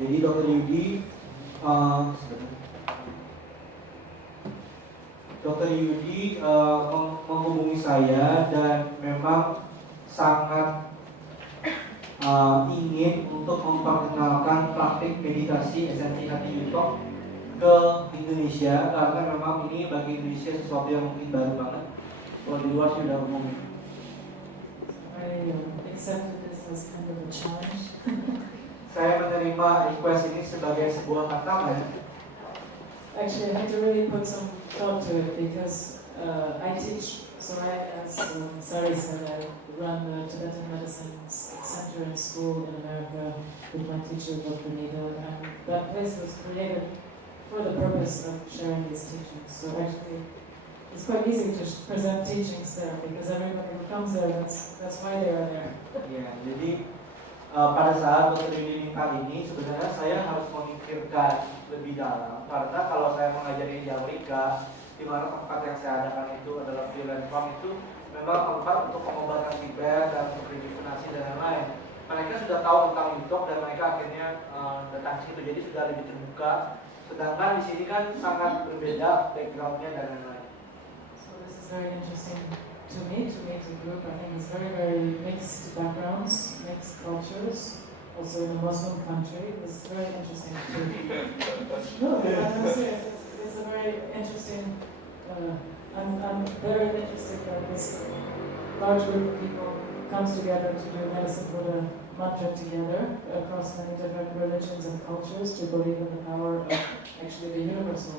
Jadi Dr. Yudi, menghubungi saya dan memang sangat ingin untuk memperkenalkan praktik meditasi esensi hati Yutok ke Indonesia, karena memang ini bagi Indonesia sesuatu yang mungkin baru banget. Kalau di luar sudah umum. I accepted this as kind of a challenge. Saya menerima request ini sebagai sebuah tantangan. Actually, I had to really put some thought to it because I teach. So as Sari said, I run the Tibetan Medicine Center and School in America with my teacher, Dr. Nida, and that place was created for the purpose of sharing these teachings. So actually, it's quite easy to present teachings there because everybody who comes there, that's why they are there. Ya, jadi pada saat Dr. Yudi minta ini, sebenarnya saya harus memikirkan lebih dalam, karena kalau saya mengajari di Amerika, di mana tempat yang saya adakan itu adalah Violent Farm, itu memang tempat untuk pengobatan Tibet dan untuk rejuvenasi dan lain-lain. Mereka sudah tahu tentang Yutok dan mereka akhirnya datang ke situ, jadi sudah lebih terbuka. Sedangkan di sini kan sangat berbeda backgroundnya dan lain-lain. So this is very interesting to meet a group. I think it's very, very mixed backgrounds, mixed cultures. Also in a Muslim country, it's very interesting to. No, I'm serious. It's a very interesting. I'm very interested that this large group of people comes together to do medicine Buddha mantra together across many different religions and cultures to believe in the power of actually the universal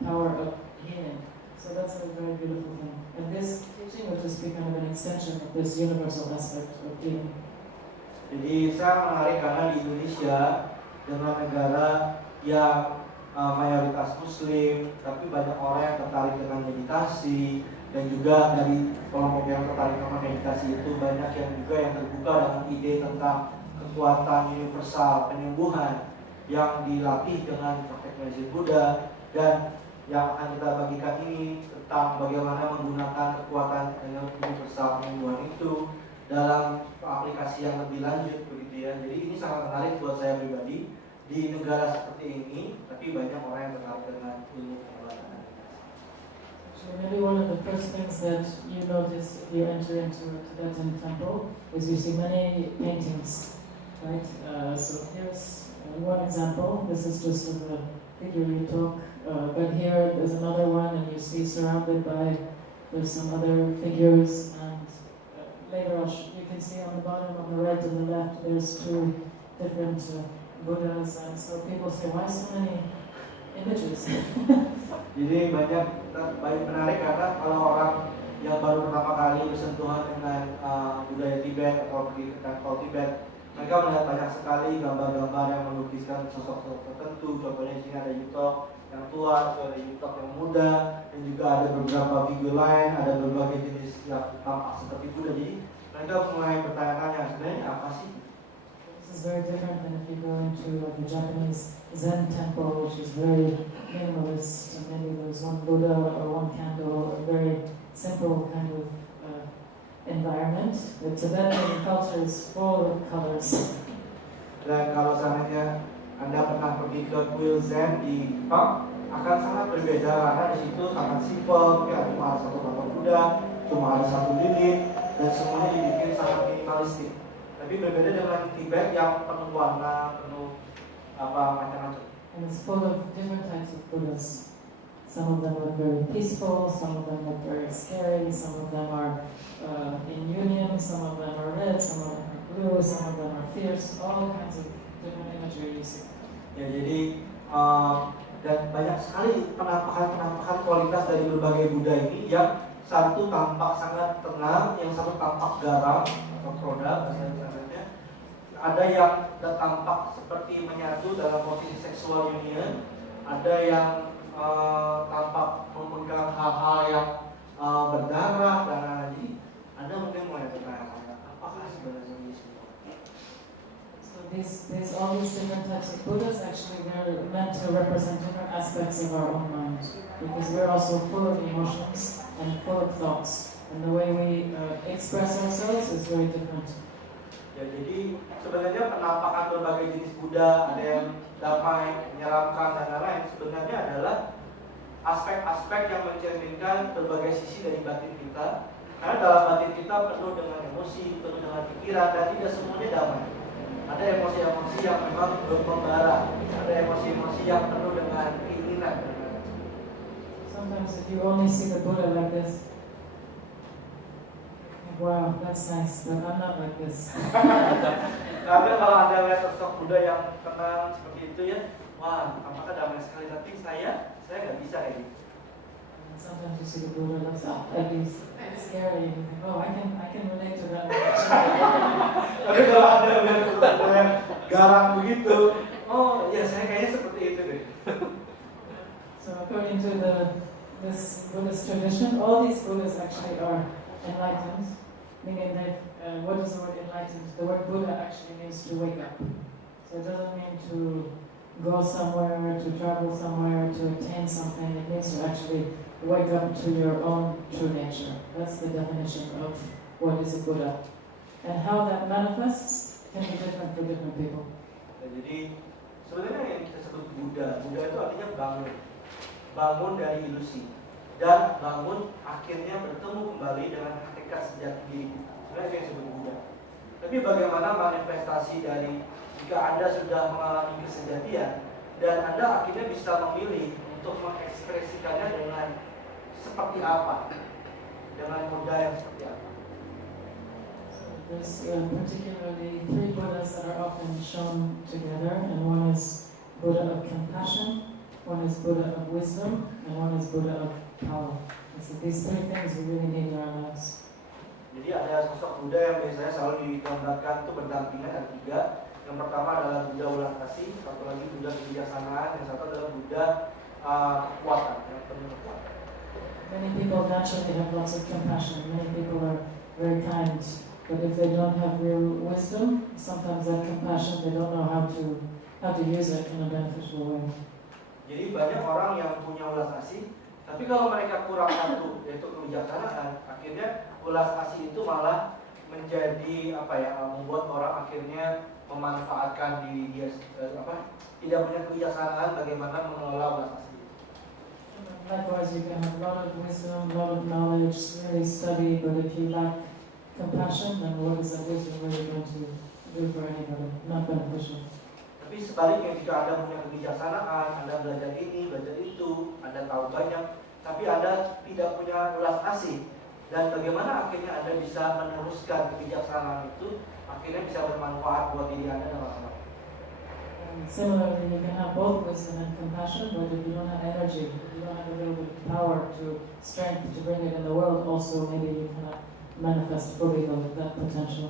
power of healing. So that's a very beautiful thing. And this teaching will just be kind of an extension of this universal aspect of healing. Jadi saya menarik karena di Indonesia dengan negara yang mayoritas Muslim, tapi banyak orang yang tertarik dengan meditasi, dan juga dari kelompok yang tertarik dengan meditasi itu banyak yang juga yang terbuka dengan ide tentang kekuatan universal penyembuhan yang dilatih dengan praktek meditasi Buddha, dan yang akan kita bagikan ini tentang bagaimana menggunakan kekuatan universal penyembuhan itu dalam aplikasi yang lebih lanjut begitu ya. Jadi ini sangat menarik buat saya pribadi di negara seperti ini, tapi banyak orang yang tertarik dengan ilmu pengobatan. So maybe one of the first things that you notice if you enter into a Tibetan temple is you see many paintings, right? So here's one example. This is just of a figure you took, but here there's another one, and you see surrounded by there's some other figures, and later you can see on the bottom, on the right and the left, there's two different Buddhas, and so people say, why so many images? Jadi banyak menarik karena kalau orang yang baru pertama kali bersentuhan dengan budaya Tibet atau pergi ke tempat Tibet, mereka melihat banyak sekali gambar-gambar yang melukiskan sosok-sosok tertentu. Contohnya di sini ada Yutok yang tua, ada Yutok yang muda, dan juga ada beberapa figur lain, ada berbagai jenis yang tampak seperti Buddha. Jadi mereka mulai bertanya-tanya, sebenarnya apa sih? This is very different than if you go into like a Japanese Zen temple, which is very minimalist, and maybe there's one Buddha or one candle, or a very simple kind of environment. The Tibetan culture is full of colors. Dan kalau seandainya Anda pernah pergi ke kuil Zen di Jepang, akan sangat berbeda karena di situ sangat simpel, ya, cuma ada satu patung Buddha, cuma ada satu lilin, dan semuanya dibikin sangat minimalistik. Tapi berbeda dengan Tibet yang penuh warna, penuh macam-macam. And it's full of different types of Buddhas. Some of them are very peaceful, some of them are very scary, some of them are in union, some of them are red, some of them are blue, some of them are fierce, all kinds of different imagery you see. Ya, jadi dan banyak sekali penampakan kualitas dari berbagai Buddha ini, yang satu tampak sangat tenang, yang satu tampak garang atau produk bahasa. Ada yang tampak seperti menyatu dalam posisi seksual union, ada yang tampak memegang hal-hal yang berdarah dan lain-lain. Anda mungkin mulai bertanya-tanya, apakah sebenarnya ini semua? So all these different types of Buddhas actually they're meant to represent different aspects of our own mind, because we're also full of emotions and full of thoughts, and the way we express ourselves is very different. Ya, jadi sebenarnya penampakan berbagai jenis Buddha, ada yang damai, menyeramkan dan lain-lain, sebenarnya adalah aspek-aspek yang mencerminkan berbagai sisi dari batin kita. Karena dalam batin kita penuh dengan emosi, penuh dengan pikiran, dan tidak semuanya damai. Ada emosi-emosi yang memang membara, ada emosi-emosi yang penuh dengan keinginan. Sometimes if you only see the Buddha like this, wow, that's nice, but I'm not like this. Karena kalau Anda lihat sosok Buddha yang tenang seperti itu ya, wah, apakah damai sekali, tapi saya nggak bisa kayak gitu. And sometimes you see the Buddha like this, it's scary. You think, oh, I can relate to that. Tapi kalau Anda lihat sosok Buddha yang garang begitu, oh ya saya kayaknya seperti itu deh. So according to this Buddhist tradition, all these Buddhas actually are enlightened, meaning that what is the word enlightened? The word Buddha actually means to wake up. So it doesn't mean to go somewhere, to travel somewhere, to attain something. It means to actually wake up to your own true nature. That's the definition of what is a Buddha. And how that manifests can be different for different people. Ya, jadi sebenarnya yang kita sebut Buddha itu artinya bangun dari ilusi, dan bangun akhirnya bertemu kembali dengan hakikat sejati diri. Sebenarnya itu yang disebut Buddha. Tapi bagaimana manifestasi dari jika Anda sudah mengalami kesejatian dan Anda akhirnya bisa memilih untuk mengekspresikannya dengan seperti apa, dengan modal yang seperti apa. There's particularly three Buddhas that are often shown together, and one is Buddha of compassion, one is Buddha of wisdom, and one is Buddha of power. So these three things we really need in our lives. Jadi ada sosok Buddha yang biasanya selalu digambarkan itu berdampingan, ada tiga. Yang pertama adalah Buddha ulas kasih, satu lagi Buddha kebijaksanaan, yang satu adalah Buddha kekuatan, yang penuh kekuatan. Many people naturally have lots of compassion. Many people are very kind. But if they don't have real wisdom, sometimes that compassion, they don't know how to use it in a beneficial way. Jadi banyak orang yang punya ulas kasih, tapi kalau mereka kurang satu, yaitu kebijaksanaan, akhirnya ulas kasih itu malah menjadi membuat orang akhirnya memanfaatkan diri dia, tidak punya kebijaksanaan bagaimana mengelola ulas kasih. Likewise, you can have a lot of wisdom, a lot of knowledge, really study, but if you lack compassion, then what is that wisdom really going to do for anybody? Not beneficial. Tapi sebaliknya, jika Anda punya kebijaksanaan, Anda belajar ini, belajar itu, Anda tahu banyak, tapi Anda tidak punya ulas kasih, dan bagaimana akhirnya Anda bisa meneruskan kebijaksanaan itu, akhirnya bisa bermanfaat buat diri Anda dan orang lain. Similarly, you can have both wisdom and compassion, but if you don't have energy, if you don't have a little bit of power to strength to bring it in the world, also maybe you cannot manifest fully that potential.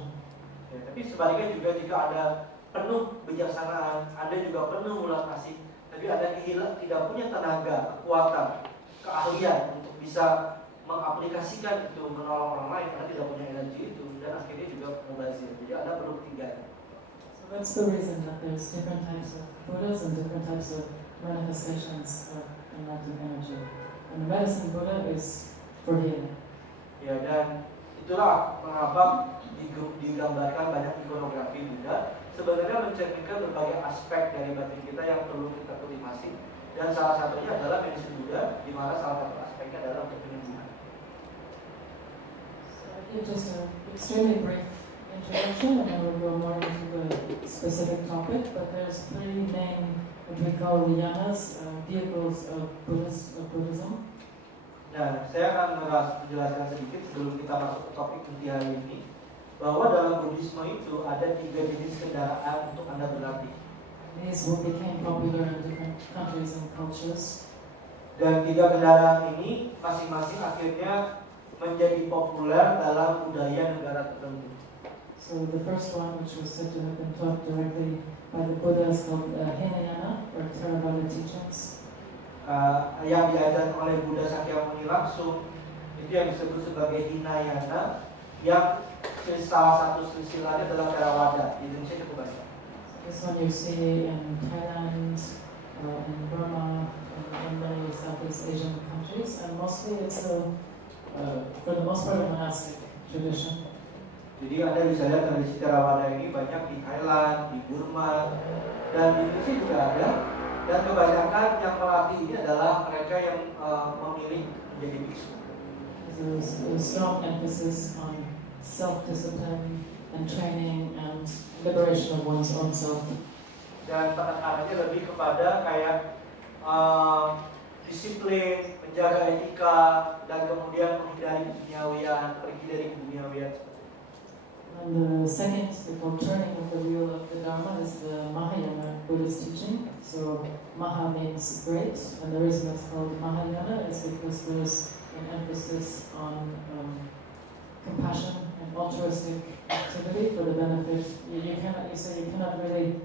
Ya, tapi sebaliknya juga jika Anda penuh kebijaksanaan, Anda juga penuh ulas kasih, tapi Anda tidak punya tenaga, kekuatan, keahlian untuk bisa mengaplikasikan itu menolong orang lain, Anda tidak punya energi itu, dan akhirnya juga mubazir. Jadi Anda perlu ketiga. So that's the reason that there's different types of Buddhas and different types of manifestations of enlightened energy. And the medicine Buddha is for healing. Ya, dan itulah mengapa digambarkan banyak ikonografi Buddha, sebenarnya mencerminkan berbagai aspek dari batin kita yang perlu kita kultivasi, dan salah satunya adalah medicine Buddha, di mana salah satu aspeknya adalah untuk penyembuhan. So I give just an extremely brief introduction, and then we'll go more into the specific topic. But there's three main, what we call yanas, vehicles of Buddhism. Nah, saya akan menjelaskan sedikit sebelum kita masuk ke topik inti hari ini, bahwa dalam Buddhisme itu ada 3 jenis kendaraan untuk Anda berlatih. These will became popular in different countries and cultures. Dan 3 kendaraan ini masing-masing akhirnya menjadi populer dalam budaya negara tertentu. So the first one, which was said to have been taught directly by the Buddha, is called Hinayana, or Theravada teachings. Yang diajarkan oleh Buddha Sakyamuni langsung, itu yang disebut sebagai Hinayana, yang salah satu silsilahnya adalah Theravada. Di Indonesia cukup banyak. This one you see in Thailand, in Burma, in many Southeast Asian countries, and mostly it's for the most part a monastic tradition. Jadi Anda bisa lihat tradisi Theravada ini banyak di Thailand, di Burma, dan di Indonesia juga ada. Dan kebanyakan yang melatih ini adalah mereka yang memilih menjadi biksu. There's a strong emphasis on self-discipline and training and liberation of one's own self. Dan penekanannya lebih kepada kayak disiplin, menjaga etika, dan kemudian menghindari keduniawian, pergi dari keduniawian. And the second, the turning of the wheel of the Dharma, is the Mahayana Buddhist teaching. So Maha means great, and the reason it's called Mahayana is because there's an emphasis on compassion and altruistic activity for the benefit. You cannot really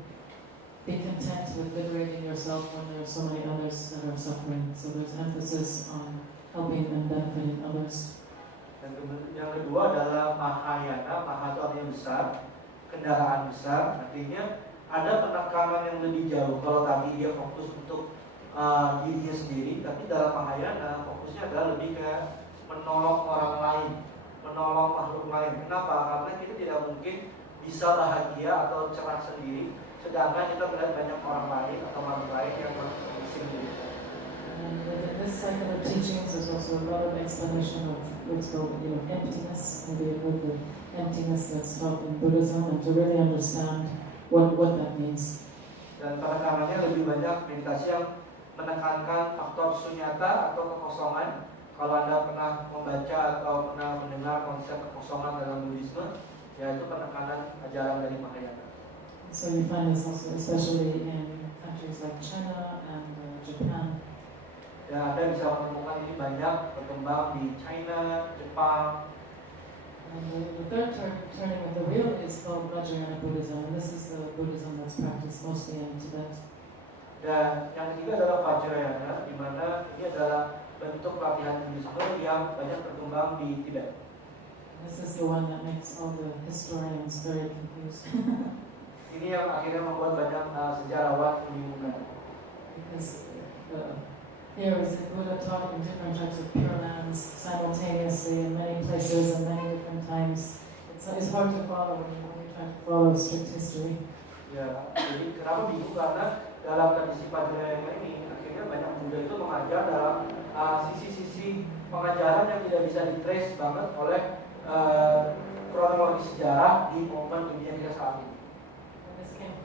be content with liberating yourself when there are so many others that are suffering. So there's emphasis on helping and benefiting others. Dan yang kedua adalah Mahayana. Maha itu artinya besar, kendaraan besar. Artinya ada penekanan yang lebih jauh. Kalau tadi dia fokus untuk dirinya sendiri, tapi dalam Mahayana fokusnya adalah lebih ke menolong orang lain, menolong makhluk lain. Kenapa? Karena kita tidak mungkin bisa bahagia atau cerah sendiri, sedangkan kita melihat banyak orang lain atau makhluk lain yang berpisah sendiri. And in this cycle of teachings, there's also a lot of explanation of what's called, emptiness. Maybe a little bit emptiness that's taught in Buddhism, and to really understand what that means. Dan penekanannya lebih banyak meditasi yang menekankan faktor sunyata atau kekosongan. Kalau Anda pernah membaca atau pernah mendengar konsep kekosongan dalam Buddhisme, yaitu penekanan ajaran dari Mahayana. So you find this also especially in countries like China and Japan. Ya, Anda bisa menemukan ini banyak berkembang di China, Jepang. And the third turning of the wheel is called Vajrayana Buddhism, and this is the Buddhism that's practiced mostly in Tibet. Dan yang ketiga adalah Vajrayana, di mana ini adalah bentuk latihan Buddhisme yang banyak berkembang di Tibet. This is the one that makes all the historians very confused. Ini yang akhirnya membuat banyak sejarawan kebingungan. Because here is the Buddha taught in different types of pure lands simultaneously in many places and many different times. It's hard to follow when you try to follow strict history. Ya, jadi kenapa bingung? Karena dalam tradisi Vajrayana ini akhirnya banyak Buddha itu mengajar dalam sisi-sisi pengajaran yang tidak bisa ditrace banget oleh kronologi sejarah di momen dunia kita saat ini. And this came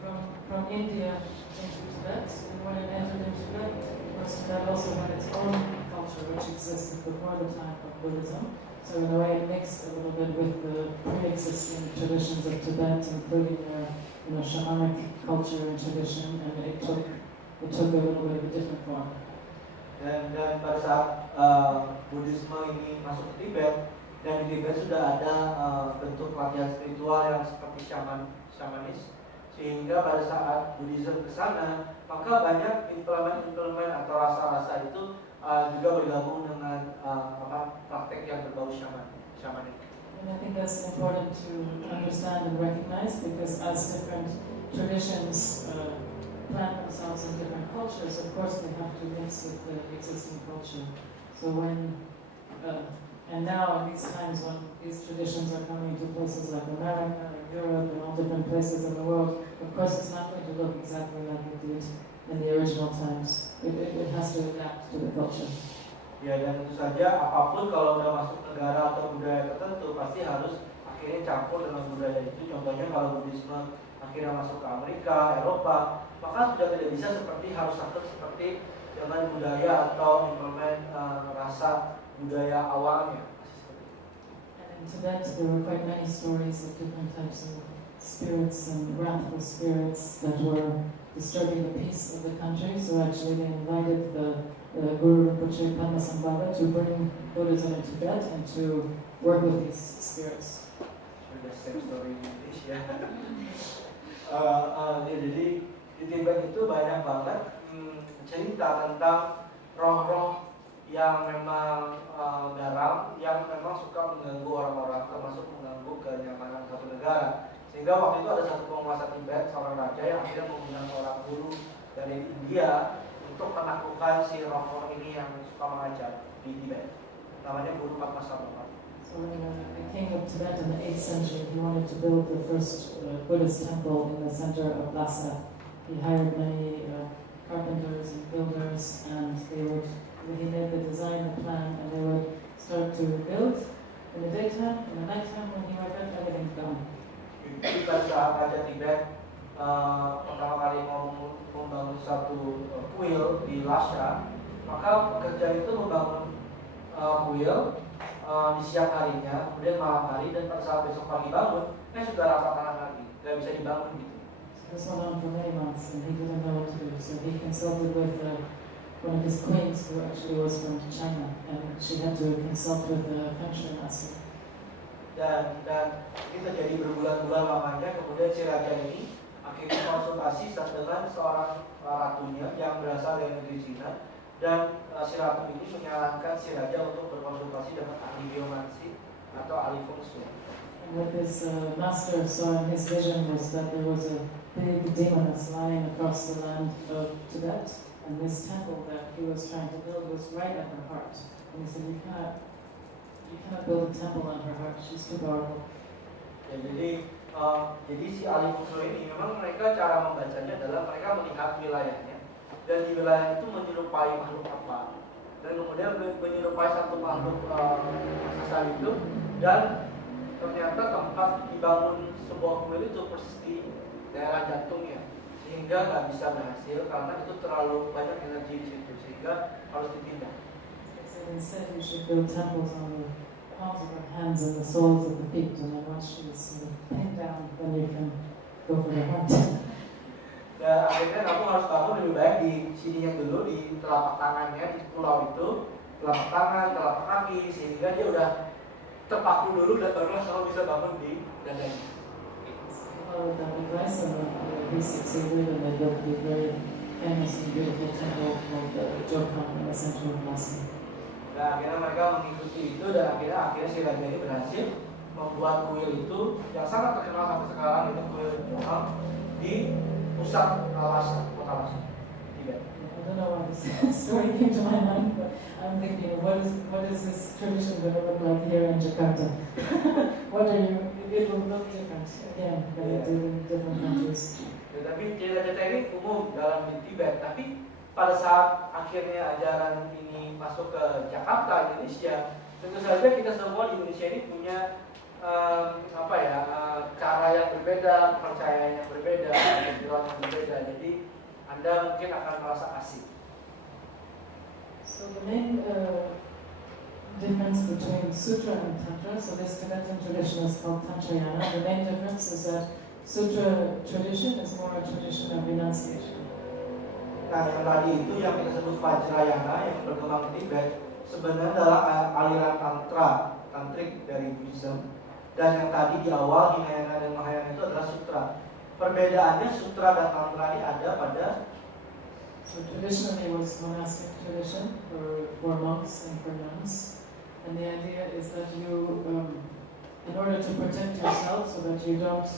from India into Tibet, and when it entered into Tibet, Tibet also had its own culture which existed before the time of Buddhism. So in a way it mixed a little bit with the pre-existing traditions of Tibet, including their shamanic culture and tradition, and it took a little bit of a different form. Dan pada saat Buddhisme ini masuk ke Tibet, dan di Tibet sudah ada bentuk latihan spiritual yang seperti shamanis, sehingga pada saat Buddhism ke sana, maka banyak implemen atau rasa-rasa itu juga bergabung dengan praktek yang berbau shamanik. And I think that's important to understand and recognize, because as different traditions plant themselves in different cultures, of course they have to mix with the existing culture. So and now in these times when these traditions are coming to places like America and Europe and all different places in the world, of course it's not going to look exactly like it did in the original times. It has to adapt to the culture. Ya, dan tentu saja apapun kalau udah masuk negara atau budaya tertentu pasti harus akhirnya campur dengan budaya itu. Contohnya kalau Buddhisme akhirnya masuk ke Amerika, Eropa, maka sudah tidak bisa harus seperti dengan budaya atau implement rasa budaya awalnya. And in Tibet there were quite many stories of different types of spirits and wrathful spirits that were disturbing the peace of the country. So actually they invited the Guru Rinpoche Padmasambhava to bring Buddhism in Tibet and to work with these spirits. Sudah same story in Indonesia. Jadi di Tibet itu banyak banget cerita tentang roh-roh yang memang garang, yang memang suka mengganggu orang-orang, termasuk mengganggu kenyamanan satu negara. Sehingga waktu itu ada satu penguasa Tibet, seorang raja yang akhirnya mengundang seorang guru dari India untuk menaklukkan si roh-roh ini yang suka mengajar di Tibet. Namanya Guru Padmasambhava. So So when the king of Tibet in the 8th century, he wanted to build the first Buddhist temple in the center of Lhasa. He hired many carpenters and builders, and he made the design, the plan, and they would start to build in the daytime. In the nighttime, when he went, everything's gone. Jadi pada saat Raja Tibet pertama kali mau membangun satu kuil di Lhasa, maka pekerja itu membangun kuil di siang harinya, kemudian malam hari, dan pada saat besok pagi bangun, sudah ratakan lagi, nggak bisa dibangun gitu. So this went on for many months, and he didn't know what to do. So he consulted with one of his queens, who actually was from China, and she had to consult with the feng shui master. Dan itu terjadi berbulan-bulan lamanya. Kemudian si raja ini akhirnya konsultasi dengan seorang ratunya yang berasal dari negeri Cina, dan si ratu ini menyarankan si raja untuk berkonsultasi dengan ahli geomansi atau ahli feng shui. And what this master saw in his vision was that there was a big demon that's lying across the land of Tibet, and this temple that he was trying to build was right at her heart. And he said, you cannot build a temple on her heart, she's too powerful. Ya, jadi si ahli feng shui ini memang mereka cara membacanya adalah mereka melihat wilayahnya, dan di wilayah itu menyerupai makhluk apa, dan kemudian menyerupai satu makhluk raksasa itu, dan ternyata tempat dibangun sebuah kuil itu persis di daerah jantungnya, sehingga nggak bisa berhasil karena itu terlalu banyak energi di situ, sehingga harus dipindah. So they said you should build temples on the palms of her hands and the soles of the feet, and then once she's sort of pinned down, then you can go for the heart. Dan akhirnya kamu harus bangun lebih baik di sininya dulu, di telapak tangannya, di pulau itu, telapak tangan, telapak kaki, sehingga dia udah terpaku dulu, dan barulah kamu bisa bangun di dadanya. Followed that advice, and he succeeded, and they built the very famous and beautiful temple called the Jokhang in the center of Lhasa. Dan akhirnya mereka mengikuti itu, dan akhirnya si raja ini berhasil membuat kuil itu yang sangat terkenal sampai sekarang, itu kuil Jokhang di pusat Lhasa, kota Lhasa, Tibet. I don't know why this story came to my mind, but I'm thinking, what is this tradition going to look like here in Jakarta? It will look different again than it did in different countries. Tetapi cerita-cerita ini umum dalam di Tibet, tapi pada saat akhirnya ajaran ini masuk ke Jakarta, Indonesia, tentu saja kita semua di Indonesia ini punya cara yang berbeda, kepercayaan yang berbeda, ajaran yang berbeda. Jadi Anda mungkin akan merasa asing. So the main difference between Sutra and Tantra, so this Tibetan tradition is called Tantrayana. The main difference is that Sutra tradition is more a tradition of renunciation. Nah, yang tadi itu yang kita sebut Vajrayana yang berkembang di Tibet sebenarnya adalah aliran tantra, tantrik dari Buddhism. Dan yang tadi di awal Hinayana dan Mahayana itu adalah sutra. Perbedaannya sutra dan tantra ini ada pada. So traditionally it was monastic tradition for monks and for nuns, and the idea is that you, in order to protect yourself so that you don't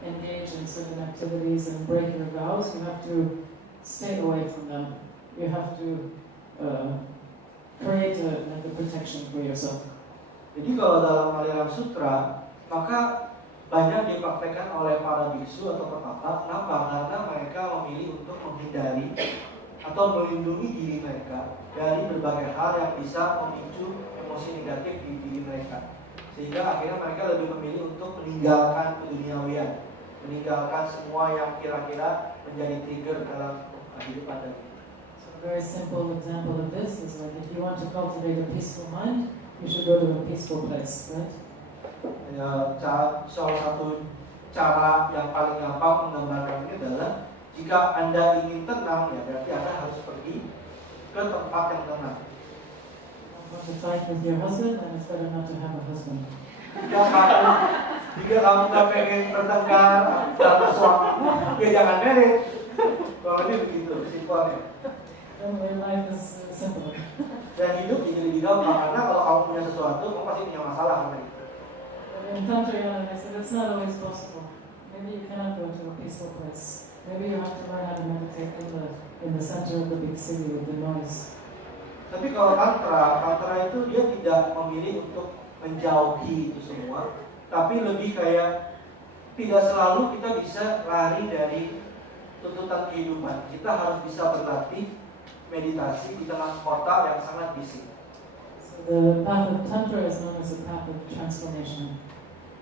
engage in certain activities and break your vows, you have to stay away from them. You have to create a protection for yourself. Jadi kalau dalam aliran sutra, maka banyak dipraktekkan oleh para biksu atau petapa. Kenapa? Karena mereka memilih untuk menghindari atau melindungi diri mereka dari berbagai hal yang bisa memicu emosi negatif di diri mereka. Sehingga akhirnya mereka lebih memilih untuk meninggalkan keduniawian, meninggalkan semua yang kira-kira menjadi trigger dalam kehidupan mereka. So a very simple example of this is like if you want to cultivate a peaceful mind, you should go to a peaceful place, right? Ya, salah satu cara yang paling gampang menggambarkan ini adalah jika Anda ingin tenang, ya berarti Anda harus pergi ke tempat yang tenang. Want to fight with your husband, then it's better not to have a husband. Jika kamu nggak pengen bertengkar sama suami, ya jangan married. Kalau ini begitu simpelnya. Anyway, life is simple. Dan hidup jadi lebih gampang karena kalau kamu punya sesuatu, kamu pasti punya masalah sama itu. In Tantrayana, I said it's not always possible. Maybe you cannot go to a peaceful place. Maybe you have to learn how to meditate in the center of the big city with the noise. Tapi kalau tantra itu dia tidak memilih untuk menjauhi itu semua, tapi lebih kayak tidak selalu kita bisa lari dari tuntutan kehidupan. Kita harus bisa berlatih meditasi di tengah kota yang sangat bising. So the path of Tantra is known as a path of transformation.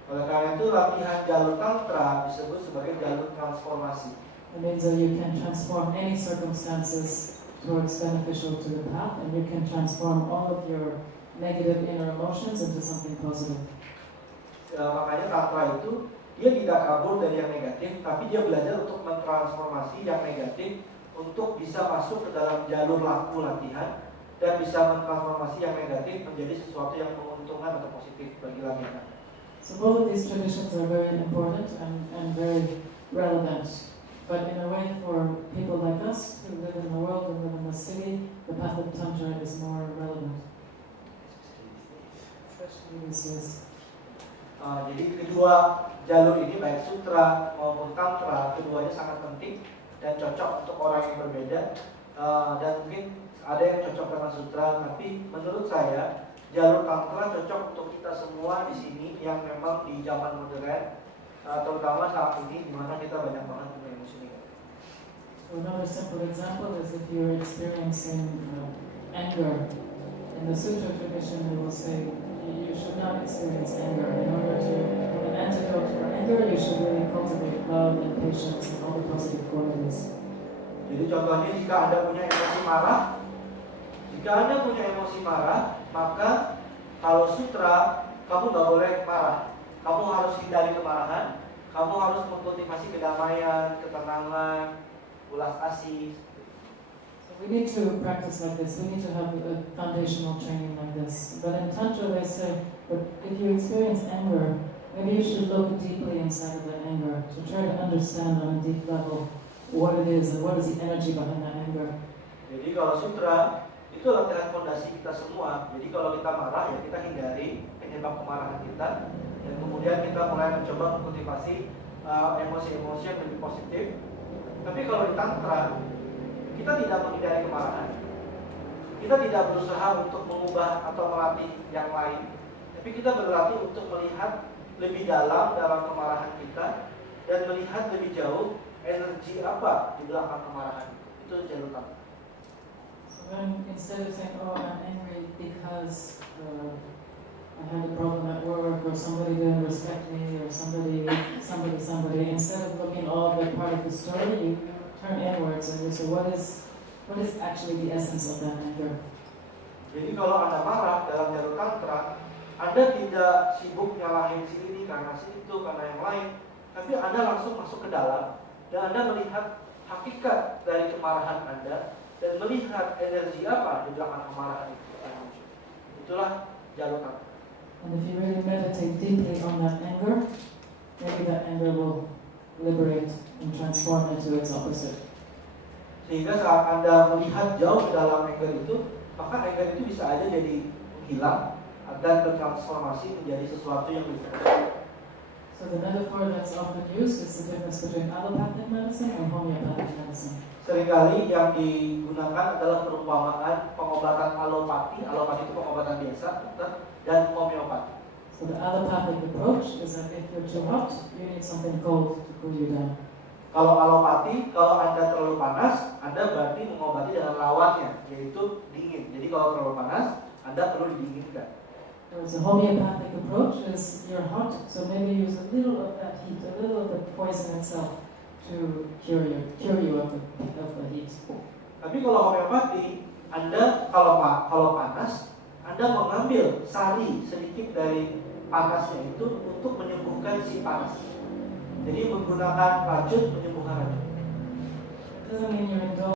Oleh karena itu latihan jalur tantra disebut sebagai jalur transformasi. It means that you can transform any circumstances towards beneficial to the path, and you can transform all of your negative inner emotions into something positive. Makanya tantra itu dia tidak kabur dari yang negatif, tapi dia belajar untuk mentransformasi yang negatif untuk bisa masuk ke dalam jalur laku latihan dan bisa mentransformasi yang negatif menjadi sesuatu yang menguntungkan atau positif bagi latihan. So both of these traditions are very important and very relevant. But in a way, for people like us who live in the world and live in the city, the path of Tantra is more relevant. Especially these days. Jadi kedua jalur ini baik sutra maupun tantra, keduanya sangat penting dan cocok untuk orang yang berbeda. Dan mungkin ada yang cocok dengan sutra, tapi menurut saya jalur tantra cocok untuk kita semua di sini yang memang di zaman modern, terutama saat ini di mana kita banyak banget punya emosi negatif. So another simple example is if you're experiencing anger. In the sutra tradition, they will say you should not experience anger. In order to have an antidote for anger, you should really cultivate love and patience and all the positive qualities. Jadi contohnya jika Anda punya emosi marah, maka kalau sutra, kamu nggak boleh marah. Kamu harus hindari kemarahan. Kamu harus mengkultivasi kedamaian, ketenangan, ulas asih. So we need to practice like this. We need to have a foundational training like this. But in Tantra, they say, but if you experience anger, maybe you should look deeply inside of that anger to try to understand on a deep level what it is and what is the energy behind that anger. Jadi kalau sutra itu latihan fondasi kita semua. Jadi kalau kita marah ya kita hindari penyebab kemarahan kita dan kemudian kita mulai mencoba mengkultivasi emosi-emosi yang lebih positif. Tapi kalau di tantra kita tidak menghindari kemarahan. Kita tidak berusaha untuk mengubah atau melatih yang lain. Tapi kita berlatih untuk melihat lebih dalam kemarahan kita dan melihat lebih jauh energi apa di belakang kemarahan. Itu jalur tantra. When instead of saying, oh, I'm angry because I had a problem at work or somebody didn't respect me or somebody, instead of looking all the part of the story, you turn inwards and you say, what is actually the essence of that anger? Jadi kalau Anda marah dalam jalur tantra, Anda tidak sibuk nyalahin si ini karena si itu, karena yang lain, tapi Anda langsung masuk ke dalam dan Anda melihat hakikat dari kemarahan Anda dan melihat energi apa di belakang kemarahan itu. Itulah jalur tantra. And if you really meditate deeply on that anger, maybe that anger will liberate and transform into its opposite. Sehingga saat Anda melihat jauh ke dalam anger itu, maka anger itu bisa aja jadi hilang dan bertransformasi menjadi sesuatu yang lebih baik. So the metaphor that's often used is the difference between allopathic medicine and homeopathic medicine. Seringkali yang digunakan adalah perumpamaan pengobatan alopati. Alopati itu pengobatan biasa, dan homeopati. So the allopathic approach is that if you're too hot, you need something cold to cool you down. Kalau alopati, kalau Anda terlalu panas, Anda berarti mengobati dengan lawannya, yaitu dingin. Jadi kalau terlalu panas, Anda perlu didinginkan. Whereas the homeopathic approach is you're hot, so maybe use a little of that heat, a little of the poison itself to cure you of the heat. Tapi kalau homeopati, Anda kalau panas, Anda mengambil sari sedikit dari panasnya itu untuk menyembuhkan si panas. Jadi menggunakan racun menyembuhkan racun. It doesn't mean you're